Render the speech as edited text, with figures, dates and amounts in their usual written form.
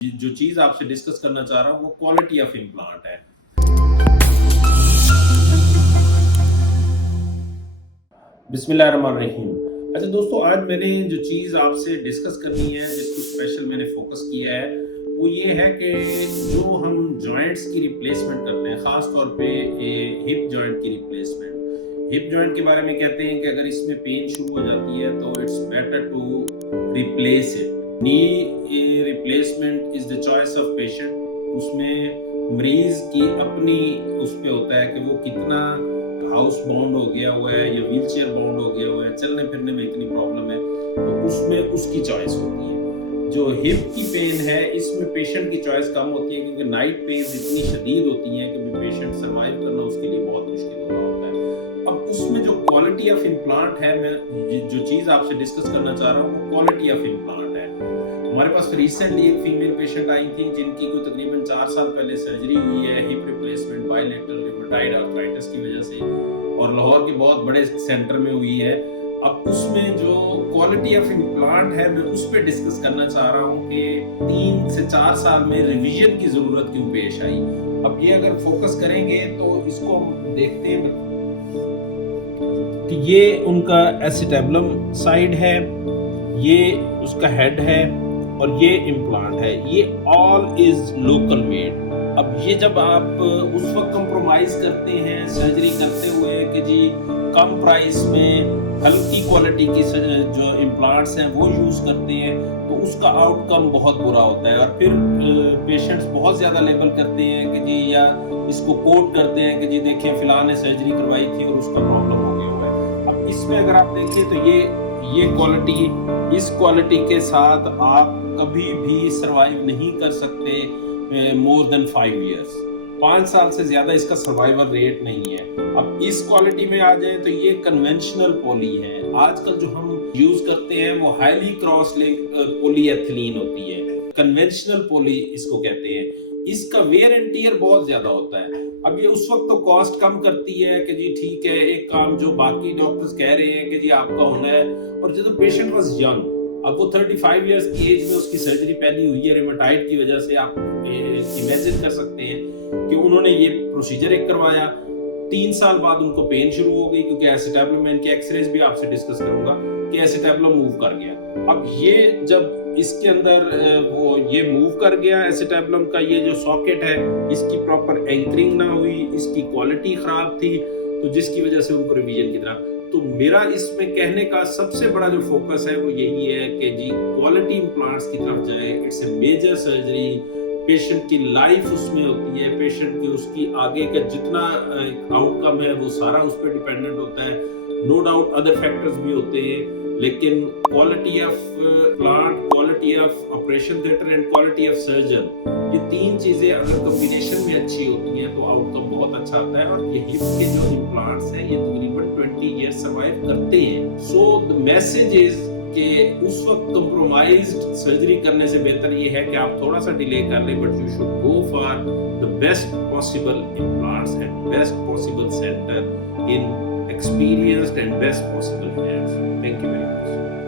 जो चीज़ आपसे डिस्कस करना चाह रहा हूँ वो क्वालिटी ऑफ इम्प्लांट है। बिस्मिल्लाहिर्रहमानिर्रहीम। अच्छा दोस्तों, आज मैंने जो चीज़ आपसे डिस्कस करनी है, जिसको स्पेशल मैंने फोकस किया है, वो ये है कि जो हम जॉइंट्स की रिप्लेसमेंट करते हैं, ख़ास तौर पे हिप जॉइंट की रिप्लेसमेंट। हिप जॉइंट के बारे में कहते हैं कि अगर इसमें पेन शुरू हो जाती है तो it's better to replace it. Knee replacement is the choice of patient. उसमें मरीज़ की अपनी उस पे होता है कि वो कितना हाउस बाउंड हो गया हुआ है या व्हील चेयर बाउंड हो गया हुआ है, चलने फिरने में इतनी प्रॉब्लम है, तो उसमें उसकी चॉइस होती है। जो हिप की पेन है, इसमें पेशेंट की चॉइस कम होती है, क्योंकि नाइट पेन इतनी शदीद होती हैं कि पेशेंट सर्वाइव करना उसके लिए बहुत मुश्किल हो रहा होता है। अब उसमें जो क्वालिटी ऑफ इम्प्लांट है, मैं जो चीज़ आपसे डिस्कस करना चाह रहा हूँ वो क्वालिटी ऑफ इम्प्लांट है। हमारे पास रिसेंटली एक फीमेल पेशेंट आई थी, जिनकी कोई तकरीबन 4 साल पहले सर्जरी हुई है hip replacement bilateral rheumatoid arthritis की वजह से, और लाहौर के बहुत बड़े सेंटर में हुई है। अब उसमें जो क्वालिटी ऑफ इम्प्लांट है, मैं उस पर डिस्कस करना चाह रहा हूँ कि 3 से 4 साल में रिवीजन की ज़रूरत क्यों पेश आई। अब ये अगर फोकस करेंगे तो इसको हम देखते हैं कि ये उनका एसिटेबुलम साइड है, ये उसका हेड है और ये इम्प्लांट है। ये ऑल इज लोकल मेड। अब ये जब आप उस वक्त कंप्रोमाइज करते हैं सर्जरी करते हुए कि जी कम प्राइस में हल्की क्वालिटी की जो इम्प्लांट्स हैं वो यूज़ करते हैं, तो उसका आउटकम बहुत बुरा होता है। और फिर पेशेंट्स बहुत ज़्यादा लेबल करते हैं कि जी, या इसको कोट करते हैं कि जी देखिए फ़िलहाल ने सर्जरी करवाई थी और उसका प्रॉब्लम हो गया हुआ है। अब इसमें अगर आप देखें तो ये क्वालिटी, इस क्वालिटी के साथ आप कभी भी सरवाइव नहीं कर सकते मोर देन 5 इयर्स। 5 साल से ज्यादा इसका सर्वाइवल रेट नहीं है। अब इस क्वालिटी में आ जाए तो ये कन्वेंशनल पॉली है। आजकल जो हम यूज करते हैं वो हाईली क्रॉस लिंक पॉलीएथिलीन होती है, कन्वेंशनल पॉली इसको कहते हैं। इसका वेयर एंड टियर बहुत ज्यादा होता है। अब ये उस वक्त तो कॉस्ट कम करती है कि जी ठीक है, एक काम जो बाकी डॉक्टर्स कह रहे हैं कि जी आपका होना है, और जो पेशेंट वाज यंग, अब वो 35 इयर्स की एज में उसकी सर्जरी पहली हुई है रिमेटॉइड की वजह से। आप इमेजिन कर सकते हैं कि उन्होंने ये प्रोसीजर एक करवाया, 3 साल बाद उनको पेन शुरू हो गई, क्योंकि एसिटेबुलम, मैं इनके एक्सरेज भी आपसे डिस्कस करूंगा कि एसिटेबुलम मूव कर गया। अब ये जब इसके अंदर वो ये मूव कर गया एसिटेबुलम का, ये जो सॉकेट है इसकी प्रॉपर एंकरिंग ना हुई, इसकी क्वालिटी खराब थी, तो जिसकी वजह से उनको रिवीजन की तरफ। तो मेरा इसमें कहने का सबसे बड़ा जो फोकस है वो यही है कि जी क्वालिटी इम्प्लांट्स की तरफ जाए। It's a major surgery, patient की लाइफ उसमें होती है, पेशेंट की उसकी आगे का जितना आउटकम है वो सारा उस पर डिपेंडेंट होता है। नो डाउट अदर फैक्टर्स भी होते हैं, लेकिन quality of plant, quality of operation theatre and quality of surgeon, ये 3 चीजें अगर कॉम्बिनेशन में अच्छी होती हैं तो आउटकम बहुत अच्छा आता है। और ये हिप के जो इम्प्लांट्स हैं ये तकरीबन 20 ईयर्स सर्वाइव करते हैं। सो द मैसेज इज कि उस वक्त कंप्रोमाइज्ड सर्जरी करने से बेहतर ये है कि आप थोड़ा सा डिले कर लें, but you should go for the best possible implants and best possible centre in experienced and best possible hands. Thank you very much.